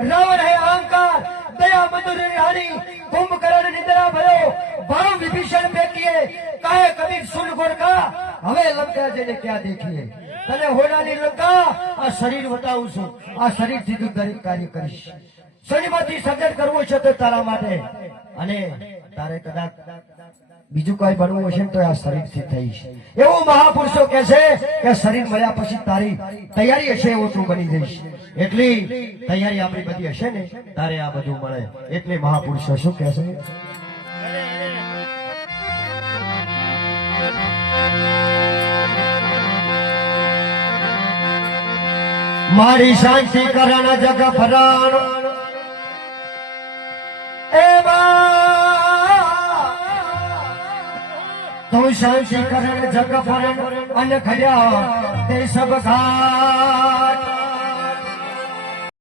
रावण है अहंकार दया मधुर हारी कुंभकर्ण निद्रा भयो भाव विभीषण फेंकिए काहे कबीर सुन गोर का હવે લંકા જઈને ક્યાં દેખીએ તને હોનાની લંકા આ શરીર બતાવું છું આ શરીર થી તું દરેક કાર્ય કરીશ શરીરમાંથી સર્જન કરવું છે તો તારા માટે અને તારે કદાચ બીજું કોઈ બનવું હશે તો આ શરીરથી થઈશ એવું મહાપુરુષો કહે છે કે શરીર મળ્યા પછી તારી તૈયારી હશે એવું તું બની જઈશ એટલી તૈયારી આપણી બધી હશે ને તારે આ બધું મળે એટલે મહાપુરુષો શું કહે છે મારી શાંતિ કરણ જગ ફરાણ એ તું શાંતિ કરણ જગ ફરણ અન ખડ્યા તે સબ ઘાટ